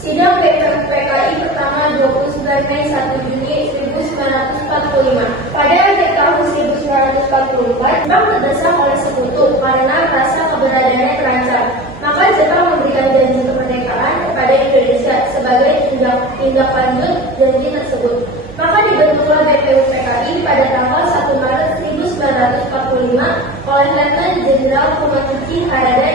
Sidang PKI pertama 29 Mei 1 Juni 1945. Pada akhir tahun 1944, Jepang terdesak oleh sekutu karena rasa keberadaannya terancam. Maka Jepang memberikan janji kemerdekaan kepada Indonesia sebagai tindak lanjut janji tersebut. Maka dibentuklah BPUPKI pada tanggal 1 Maret 1945 oleh Letnan Jenderal Kumakichi Harada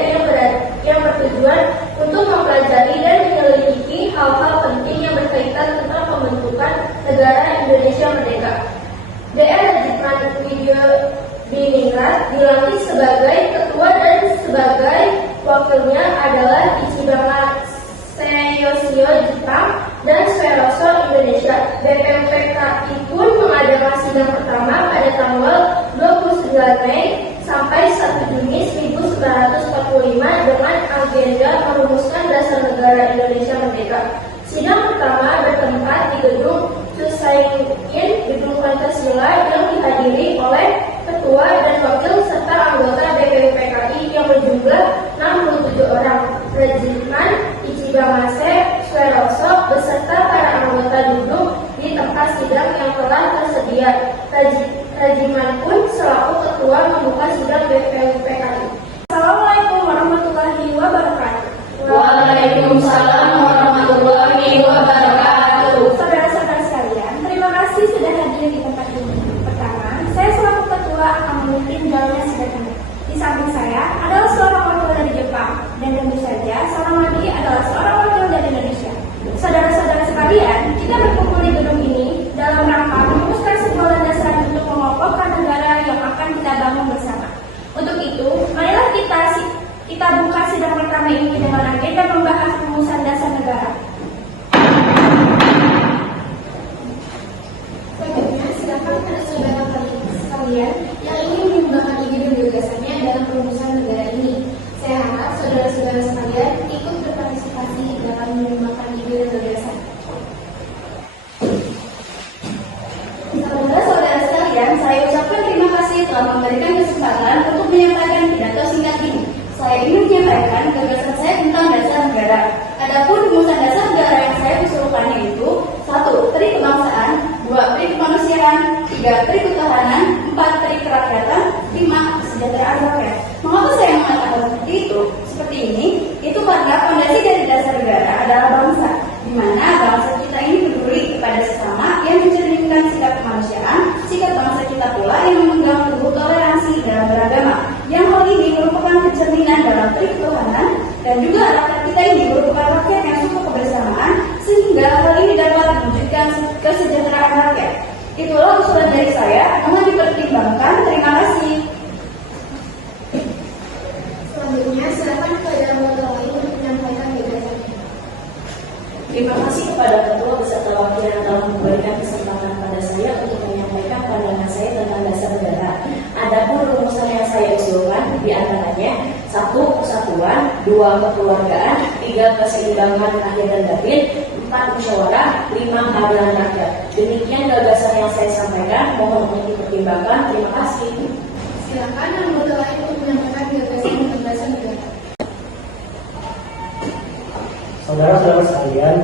yang bertujuan untuk mempelajari dan menyelidiki hal-hal penting yang berkaitan tentang pembentukan negara Indonesia merdeka. DR Rajitman Widodiningrat dilantik sebagai ketua dan sebagai wakilnya adalah Ichibama Seiyoshiyo Jepang dan Sueroso Indonesia. BPUPKI pun mengadakan sidang pertama pada tanggal 29 Mei sampai 1 Juni 1945 dengan agenda merumuskan dasar negara Indonesia merdeka. Sidang pertama bertempat di gedung Chusain-in, gedung Pancasila, yang dihadiri oleh ketua dan wakil serta anggota BPUPKI yang berjumlah 67 orang. Rajitman, Ichibamase, Sueroso beserta para anggota duduk di tempat sidang yang telah tersedia. Rajitman pun selaku ketua membuka sidang BPUPKI. Assalamualaikum warahmatullahi wabarakatuh. Waalaikumsalam warahmatullahi wabarakatuh. Saudara-saudara sekalian, terima kasih sudah hadir di tempat ini. Pertama, saya selaku ketua akan memimpin jalannya sidang ini. Di samping saya adalah seorang wakil dari Jepang, dan tentu saja seorang lagi adalah seorang wakil dari Indonesia. Saudara-saudara sekalian, kita berkumpul di gedung ini dalam rangka merumuskan sebuah landasan untuk mengokohkan negara yang akan kita bangun bersama. Untuk itu, marilah kita buka sidang pertama ini dengan agenda membahas rumusan dasar negara. Selanjutnya, silakan pada saudara sekalian yang ingin mengembangkan ide dan gagasannya dalam perumusan negara ini. Saya harap saudara-saudara sekalian ikut berpartisipasi dalam mengembangkan ide dan gagasan. Saudara-saudara sekalian, saya ucapkan terima kasih telah memberikan kesempatan untuk menyampaikan pidato singkat ini. Saya ingin menyampaikan gagasan saya tentang dasar negara. Adapun rumusan dasar negara yang saya usulkan yaitu 1. Peri kebangsaan, 2. Peri kemanusiaan, 3. Peri ketahanan, 4. Peri kerakyatan, 5. Kesejahteraan rakyat. Mengapa saya mengatakan seperti itu? Seperti ini, itu karena fondasi dari dasar negara adalah bangsa, di mana bangsa kita ini peduli kepada sesama yang mencerminkan sikap kemanusiaan, sikap bangsa kita pula yang memegang teguh toleransi dalam beragama. Yang hal ini merupakan kecerminan dalam peri ketuhanan, dan juga rakyat kita ini merupakan rakyat yang suka kebersamaan, sehingga hal ini dapat mewujudkan kesejahteraan rakyat. Itulah usulan dari saya, mohon dipertimbangkan. Terima kasih. Selanjutnya, silakan kepada anggota lain untuk menyampaikan gagasannya. Terima kasih kepada ketua beserta wakil yang telah memberikan kesempatan pada saya untuk menyampaikan pandangan saya tentang dasar negara. Adapun rumusan yang saya usulkan diantaranya 1. Persatuan, 2. Kekeluargaan, 3. Keseimbangan lahir dan batin, 4. Musyawarah, 5. Keadilan rakyat. Demikian gagasan yang saya sampaikan, mohon untuk dipertimbangkan. Terima kasih. Silakan anggota lain untuk menyampaikan gagasan tentang dasar negara. Saudara-saudara sekalian,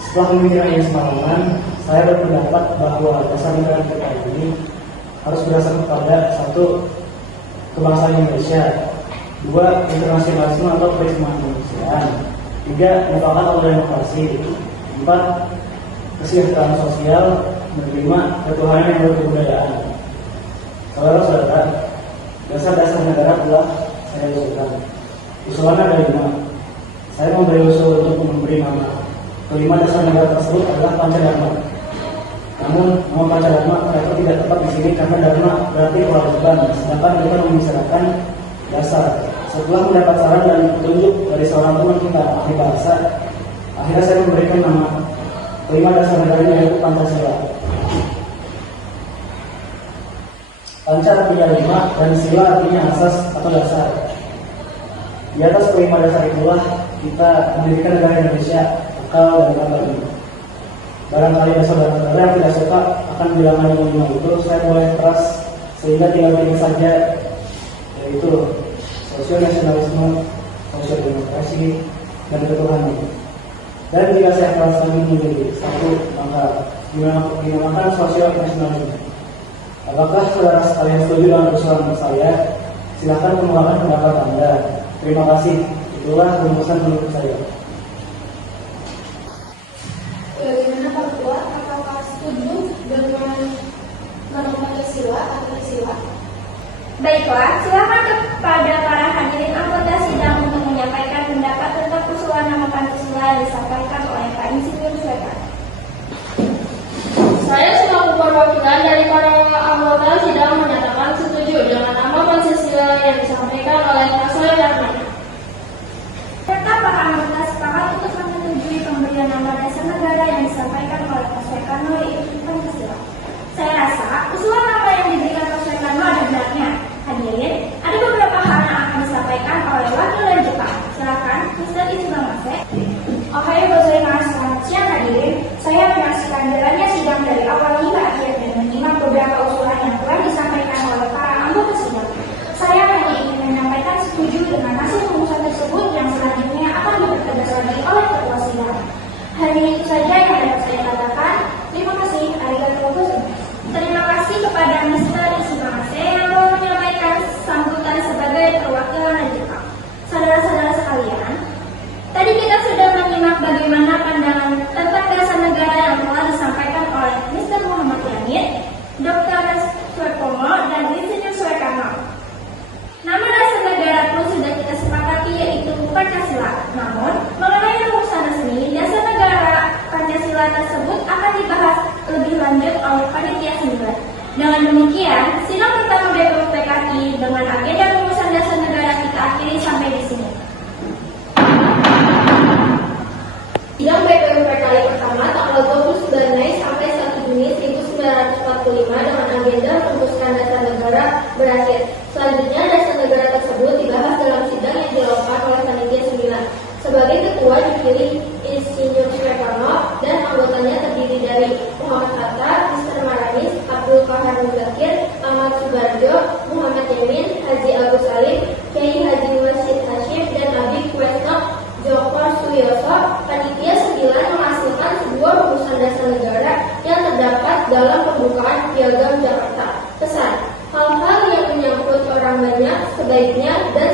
setelah pemikiran yang semalaman, saya berpendapat bahwa dasar negara kita ini harus berdasarkan kepada 1. Kebangsaan Indonesia, 2. Internasionalisme atau kemanusiaan, 3. Merupakan awal demokrasi, 4. Kesejahteraan sosial, dan 5. Ketuhanan yang berkebudayaan. Saudara-saudara, dasar-dasar negara telah saya usulkan. Usulannya ada 5. Saya memberi usul untuk memberi nama. Kelima dasar negara tersebut adalah Pancadharma. Namun, nama Pancadharma ternyata tidak tepat di sini karena Dharma berarti kewajiban, sedangkan kita membicarakan dasar. Setelah mendapat saran dan petunjuk dari seorang teman kita ahli bahasa, akhirnya saya memberikan nama kelima dasar negaranya yaitu Pancasila. Panca artinya 5 dan sila artinya asas atau dasar. Di atas kelima dasar itulah kita mendirikan negara Indonesia akal dan kata ini. Barangkali ada saudara-saudara yang tidak suka akan bilangan yang 5 itu, saya boleh keras sehingga tinggal pilih saja, yaitu sosial nasionalisme, sosial demokrasi, dan ketuhanan. Dan jika saya kelas lagi menjadi satu, maka dinamakan sosial nasionalisme. Apakah saudara sekalian setuju dengan usulan saya? Silakan mengeluarkan pendapat Anda. Terima kasih. Itulah rumusan menurut saya. Bagaimana Pak Ketua? Apakah setuju dengan norma Pancasila atau Pancasila? Baiklah, silakan kepada para hadirin anggota sidang untuk menyampaikan pendapat tentang usulan nama Pancasila yang disampaikan oleh Pak Insinyur Suekarno. Saya selaku perwakilan dari para anggota sidang menyatakan setuju dengan nama Pancasila yang disampaikan oleh Pak Suekarno. Serta para anggota sepakat untuk menyetujui pemberian nama dasar negara yang disampaikan oleh Pak Suekarno yaitu Pancasila. Saya rasa usulan nama yang diberikan Pak Suekarno ada benarnya. Hadirin, ada beberapa hal yang akan disampaikan oleh wakil dari Jepang. Silakan, Mr. Itsunamase. Ohayou gozaimasu, selamat siang hadirin. Saya menyaksikan jalannya sidang dari awal hingga akhir dan menyimak beberapa usulan yang telah disampaikan oleh para anggota sidang. Saya hanya ingin menyampaikan setuju dengan hasil rumusan tersebut yang selanjutnya akan dipertegas lagi oleh ketua sidang. Hanya itu saja yang dapat saya katakan. Terima kasih. Arigatou gozaimasu. Terima kasih kepada Mr. Itsunamase yang telah menyampaikan sambutan sebagai perwakilan dari Jepang. Saudara-saudara sekalian, tadi kita sudah menyimak bagaimana pandangan tentang dasar negara yang telah disampaikan oleh Mr. Muhammad Yamin, Dr. Suetomo, dan Insinyur Suekarno. Nama dasar negara pun sudah kita sepakati yaitu Pancasila. Namun, mengenai rumusan resmi dasar negara Pancasila tersebut akan dibahas lebih lanjut oleh panitia 9. Dengan demikian, sidang pertama BPUPKI dengan agenda rumusan dasar negara kita akhiri sampai di sini. Sidang BPUPKI pertama tanggal 29 Mei sampai 1 Juni 1945 dengan agenda rumuskan dasar negara berakhir. Selanjutnya dasar negara tersebut dibahas dalam sidang yang dilakukan oleh panitia 9. Sebagai ketua dipilih Insinyur Suekarno dan anggotanya terdiri dari Muhammad Hatta, Mr. Maranis, Abdul Qahar Muzakir, Ahmad Subarjo, Muhammad Yamin, Haji Agus Salim, Kiai Haji Wasid Hashim, dan Habib Kuetno Joko Suyoso. Panitia 9 menghasilkan sebuah rumusan dasar negara yang terdapat dalam pembukaan Piagam Jakarta. Pesan: hal-hal yang menyangkut orang banyak sebaiknya dan